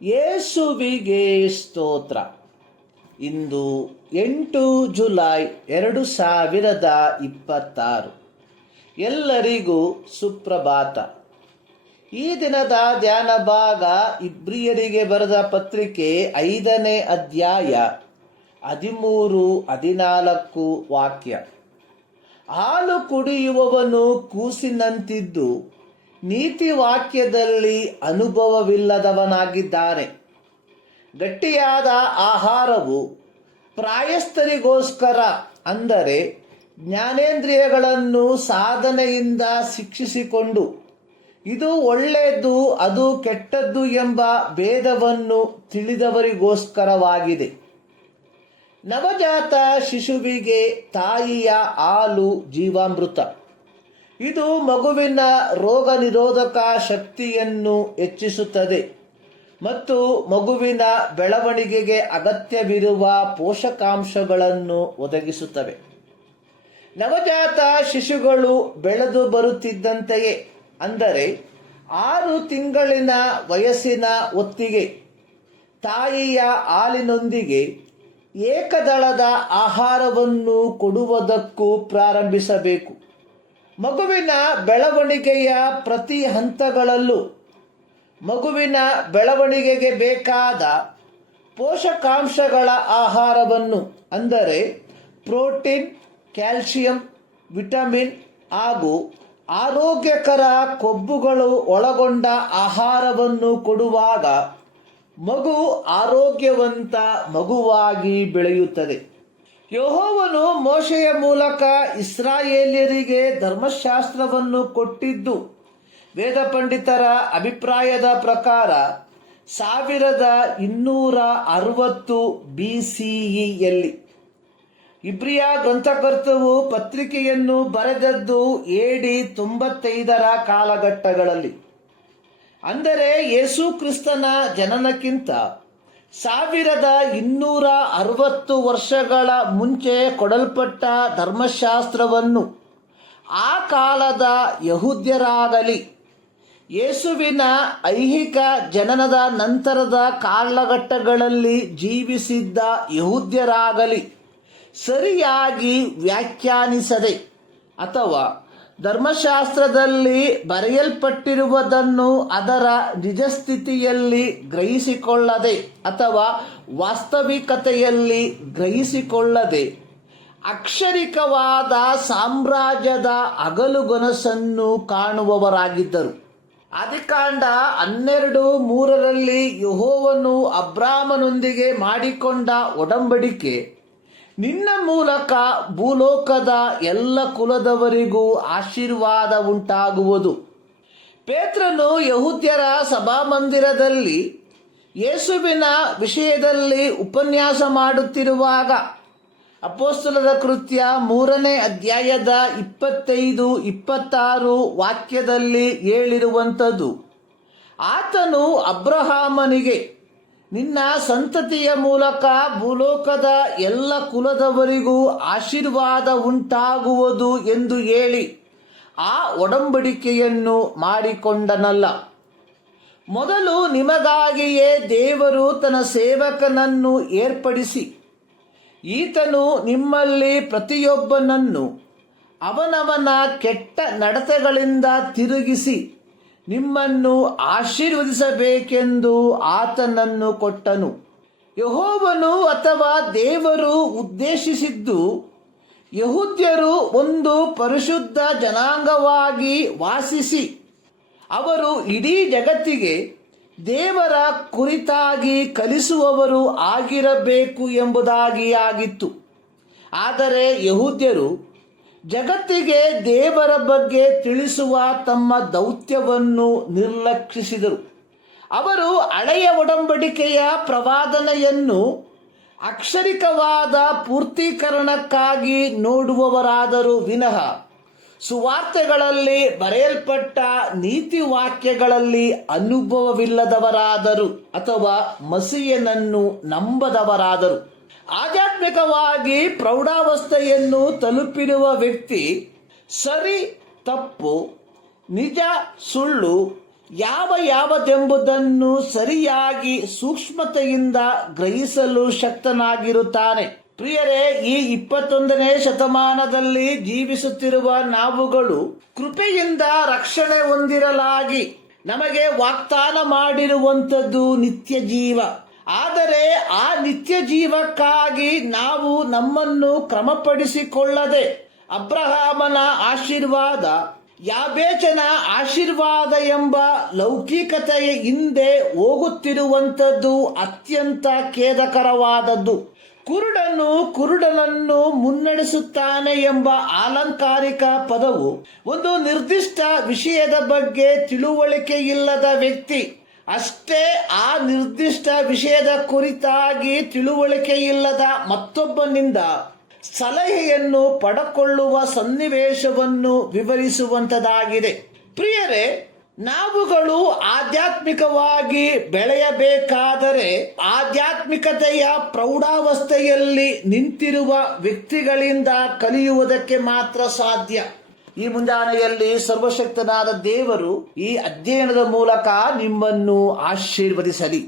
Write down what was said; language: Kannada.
ಯೇಸುವಿಗೆ ಸ್ತೋತ್ರ. ಇಂದು 8 ಜುಲೈ 2026. ಎಲ್ಲರಿಗೂ ಸುಪ್ರಭಾತ. ಈ ದಿನದ ಧ್ಯಾನ ಭಾಗ ಇಬ್ರಿಯರಿಗೆ ಬರೆದ ಪತ್ರಿಕೆ 5ನೇ ಅಧ್ಯಾಯ 13-14 ವಾಕ್ಯ. ಹಾಲು ಕುಡಿಯುವವನು ಕೂಸಿನಂತಿದ್ದು ನೀತಿ ವಾಕ್ಯದಲ್ಲಿ ಅನುಭವವಿಲ್ಲದವನಾಗಿದ್ದಾನೆ. ಗಟ್ಟಿಯಾದ ಆಹಾರವು ಪ್ರಾಯಸ್ಥರಿಗೋಸ್ಕರ, ಅಂದರೆ ಜ್ಞಾನೇಂದ್ರಿಯಗಳನ್ನು ಸಾಧನೆಯಿಂದ ಶಿಕ್ಷಿಸಿಕೊಂಡು ಇದು ಒಳ್ಳೆಯದು ಅದು ಕೆಟ್ಟದ್ದು ಎಂಬ ಭೇದವನ್ನು ತಿಳಿದವರಿಗೋಸ್ಕರವಾಗಿದೆ. ನವಜಾತ ಶಿಶುವಿಗೆ ತಾಯಿಯ ಹಾಲು ಜೀವಾಮೃತ. ಇದು ಮಗುವಿನ ರೋಗ ನಿರೋಧಕ ಶಕ್ತಿಯನ್ನು ಹೆಚ್ಚಿಸುತ್ತದೆ ಮತ್ತು ಮಗುವಿನ ಬೆಳವಣಿಗೆಗೆ ಅಗತ್ಯವಿರುವ ಪೋಷಕಾಂಶಗಳನ್ನು ಒದಗಿಸುತ್ತವೆ. ನವಜಾತ ಶಿಶುಗಳು ಬೆಳೆದು ಬರುತ್ತಿದ್ದಂತೆಯೇ, ಅಂದರೆ 6 ತಿಂಗಳಿನ ವಯಸ್ಸಿನ ಹೊತ್ತಿಗೆ, ತಾಯಿಯ ಹಾಲಿನೊಂದಿಗೆ ಏಕದಳದ ಆಹಾರವನ್ನು ಕೊಡುವುದಕ್ಕೂ ಪ್ರಾರಂಭಿಸಬೇಕು. ಮಗುವಿನ ಬೆಳವಣಿಗೆಯ ಪ್ರತಿ ಹಂತಗಳಲ್ಲೂ ಮಗುವಿನ ಬೆಳವಣಿಗೆಗೆ ಬೇಕಾದ ಪೋಷಕಾಂಶಗಳ ಆಹಾರವನ್ನು, ಅಂದರೆ ಪ್ರೋಟೀನ್, ಕ್ಯಾಲ್ಸಿಯಂ, ವಿಟಮಿನ್ ಹಾಗೂ ಆರೋಗ್ಯಕರ ಕೊಬ್ಬುಗಳು ಒಳಗೊಂಡ ಆಹಾರವನ್ನು ಕೊಡುವಾಗ ಮಗು ಆರೋಗ್ಯವಂತ ಮಗುವಾಗಿ ಬೆಳೆಯುತ್ತದೆ. ಯೆಹೋವನು ಮೋಶೆಯ ಮೂಲಕ ಇಸ್ರಾಯೇಲ್ಯರಿಗೆ ಧರ್ಮಶಾಸ್ತ್ರವನ್ನು ಕೊಟ್ಟಿದ್ದು ವೇದ ಪಂಡಿತರ ಅಭಿಪ್ರಾಯದ ಪ್ರಕಾರ 1260 BCEಯಲ್ಲಿ. ಇಬ್ರಿಯ ಗ್ರಂಥಕರ್ತವು ಪತ್ರಿಕೆಯನ್ನು ಬರೆದದ್ದು AD 95 ಕಾಲಘಟ್ಟಗಳಲ್ಲಿ, ಅಂದರೆ ಯೇಸು ಕ್ರಿಸ್ತನ ಜನನಕ್ಕಿಂತ 1260 ವರ್ಷಗಳ ಮುಂಚೆ ಕೊಡಲ್ಪಟ್ಟ ಧರ್ಮಶಾಸ್ತ್ರವನ್ನು ಆ ಕಾಲದ ಯಹೂದ್ಯರಾಗಲಿ, ಯೇಸುವಿನ ಐಹಿಕ ಜನನದ ನಂತರದ ಕಾಲಘಟ್ಟಗಳಲ್ಲಿ ಜೀವಿಸಿದ್ದ ಯಹೂದ್ಯರಾಗಲಿ ಸರಿಯಾಗಿ ವ್ಯಾಖ್ಯಾನಿಸದೆ ಅಥವಾ ಧರ್ಮಶಾಸ್ತ್ರದಲ್ಲಿ ಬರೆಯಲ್ಪಟ್ಟಿರುವುದನ್ನು ಅದರ ನಿಜಸ್ಥಿತಿಯಲ್ಲಿ ಗ್ರಹಿಸಿಕೊಳ್ಳದೆ ಅಥವಾ ವಾಸ್ತವಿಕತೆಯಲ್ಲಿ ಗ್ರಹಿಸಿಕೊಳ್ಳದೆ ಅಕ್ಷರಿಕವಾದ ಸಾಮ್ರಾಜ್ಯದ ಹಗಲುಗನಸನ್ನು ಕಾಣುವವರಾಗಿದ್ದರು. ಆದಿಕಾಂಡ 12:3 ಯೆಹೋವನು ಅಬ್ರಾಮನೊಂದಿಗೆ ಮಾಡಿಕೊಂಡ ಒಡಂಬಡಿಕೆ, ನಿನ್ನ ಮೂಲಕ ಭೂಲೋಕದ ಎಲ್ಲ ಕುಲದವರಿಗೂ ಆಶೀರ್ವಾದ ಉಂಟಾಗುವುದು. ಪೇತ್ರನು ಯಹೂದ್ಯರ ಸಭಾಮಂದಿರದಲ್ಲಿ ಯೇಸುವಿನ ವಿಷಯದಲ್ಲಿ ಉಪನ್ಯಾಸ ಮಾಡುತ್ತಿರುವಾಗ ಅಪೊಸ್ತಲರ ಕೃತ್ಯ 3ನೇ ಅಧ್ಯಾಯದ 25-26 ವಾಕ್ಯದಲ್ಲಿ ಹೇಳಿರುವಂಥದ್ದು, ಆತನು ಅಬ್ರಹಾಮನಿಗೆ, ನಿನ್ನ ಸಂತತಿಯ ಮೂಲಕ ಭೂಲೋಕದ ಎಲ್ಲ ಕುಲದವರಿಗೂ ಆಶೀರ್ವಾದ ಉಂಟಾಗುವುದು ಎಂದು ಹೇಳಿ ಆ ಒಡಂಬಡಿಕೆಯನ್ನು ಮಾಡಿಕೊಂಡನಲ್ಲ. ಮೊದಲು ನಿಮಗಾಗಿಯೇ ದೇವರು ತನ್ನ ಸೇವಕನನ್ನು ಏರ್ಪಡಿಸಿ, ಈತನು ನಿಮ್ಮಲ್ಲಿ ಪ್ರತಿಯೊಬ್ಬನನ್ನು ಅವನವನ ಕೆಟ್ಟ ನಡತೆಗಳಿಂದ ತಿರುಗಿಸಿ ನಿಮ್ಮನ್ನು ಆಶೀರ್ವದಿಸಬೇಕೆಂದು ಆತನನ್ನು ಕೊಟ್ಟನು. ಯೆಹೋವನು ಅಥವಾ ದೇವರು ಉದ್ದೇಶಿಸಿದ್ದು ಯಹೂದ್ಯರು ಒಂದು ಪರಿಶುದ್ಧ ಜನಾಂಗವಾಗಿ ವಾಸಿಸಿ ಅವರು ಇಡೀ ಜಗತ್ತಿಗೆ ದೇವರ ಕುರಿತಾಗಿ ಕಲಿಸುವವರು ಆಗಿರಬೇಕು ಎಂಬುದಾಗಿ ಆಗಿತ್ತು. ಆದರೆ ಯಹೂದ್ಯರು ಜಗತ್ತಿಗೆ ದೇವರ ಬಗ್ಗೆ ತಿಳಿಸುವ ತಮ್ಮ ದೌತ್ಯವನ್ನು ನಿರ್ಲಕ್ಷಿಸಿದರು. ಅವರು ಹಳೆಯ ಒಡಂಬಡಿಕೆಯ ಪ್ರವಾದನೆಯನ್ನು ಅಕ್ಷರಿಕವಾದ ಪೂರ್ತೀಕರಣಕ್ಕಾಗಿ ನೋಡುವವರಾದರೂ ವಿನಃ ಸುವಾರ್ತೆಗಳಲ್ಲಿ ಬರೆಯಲ್ಪಟ್ಟ ನೀತಿ ವಾಕ್ಯಗಳಲ್ಲಿ ಅನುಭವವಿಲ್ಲದವರಾದರು ಅಥವಾ ಮಸೀಯನನ್ನು ನಂಬದವರಾದರು. ಆಧ್ಯಾತ್ಮಿಕವಾಗಿ ಪ್ರೌಢಾವಸ್ಥೆಯನ್ನು ತಲುಪಿರುವ ವ್ಯಕ್ತಿ ಸರಿ ತಪ್ಪು, ನಿಜ ಸುಳ್ಳು ಯಾವುದೆಂಬುದನ್ನು ಸರಿಯಾಗಿ ಸೂಕ್ಷ್ಮತೆಯಿಂದ ಗ್ರಹಿಸಲು ಶಕ್ತನಾಗಿರುತ್ತಾನೆ. ಪ್ರಿಯರೇ, ಈ 21ನೇ ಶತಮಾನದಲ್ಲಿ ಜೀವಿಸುತ್ತಿರುವ ನಾವುಗಳು ಕೃಪೆಯಿಂದ ರಕ್ಷಣೆ ಹೊಂದಿರಲಾಗಿ ನಮಗೆ ವಾಗ್ದಾನ ಮಾಡಿರುವಂಥದ್ದು ನಿತ್ಯ ಜೀವ. ಆದರೆ ಆ ನಿತ್ಯ ಜೀವಕ್ಕಾಗಿ ನಾವು ನಮ್ಮನ್ನು ಕ್ರಮಪಡಿಸಿಕೊಳ್ಳದೆ ಅಬ್ರಹಾಮನ ಆಶೀರ್ವಾದ, ಯಾಬೇಚನ ಆಶೀರ್ವಾದ ಎಂಬ ಲೌಕಿಕತೆಯ ಹಿಂದೆ ಹೋಗುತ್ತಿರುವಂಥದ್ದು ಅತ್ಯಂತ ಖೇದಕರವಾದದ್ದು. ಕುರುಡನನ್ನು ಮುನ್ನಡೆಸುತ್ತಾನೆ ಎಂಬ ಆಲಂಕಾರಿಕ ಪದವು ಒಂದು ನಿರ್ದಿಷ್ಟ ವಿಷಯದ ಬಗ್ಗೆ ತಿಳುವಳಿಕೆ ಇಲ್ಲದ ವ್ಯಕ್ತಿ ಅಷ್ಟೇ ಆ ನಿರ್ದಿಷ್ಟ ವಿಷಯದ ಕುರಿತಾಗಿ ತಿಳುವಳಿಕೆ ಇಲ್ಲದ ಮತ್ತೊಬ್ಬನಿಂದ ಸಲಹೆಯನ್ನು ಪಡೆದುಕೊಳ್ಳುವ ಸನ್ನಿವೇಶವನ್ನು ವಿವರಿಸುವಂತದಾಗಿದೆ. ಪ್ರಿಯರೇ, ನಾವುಗಳು ಆಧ್ಯಾತ್ಮಿಕವಾಗಿ ಬೆಳೆಯಬೇಕಾದರೆ ಆಧ್ಯಾತ್ಮಿಕತೆಯ ಪ್ರೌಢಾವಸ್ಥೆಯಲ್ಲಿ ನಿಂತಿರುವ ವ್ಯಕ್ತಿಗಳಿಂದ ಕಲಿಯುವುದಕ್ಕೆ ಮಾತ್ರ ಸಾಧ್ಯ. ಈ ಮುಂಜಾನೆಯಲ್ಲಿ ಸರ್ವಶಕ್ತನಾದ ದೇವರು ಈ ಅಧ್ಯಯನದ ಮೂಲಕ ನಿಮ್ಮನ್ನು ಆಶೀರ್ವದಿಸಲಿ.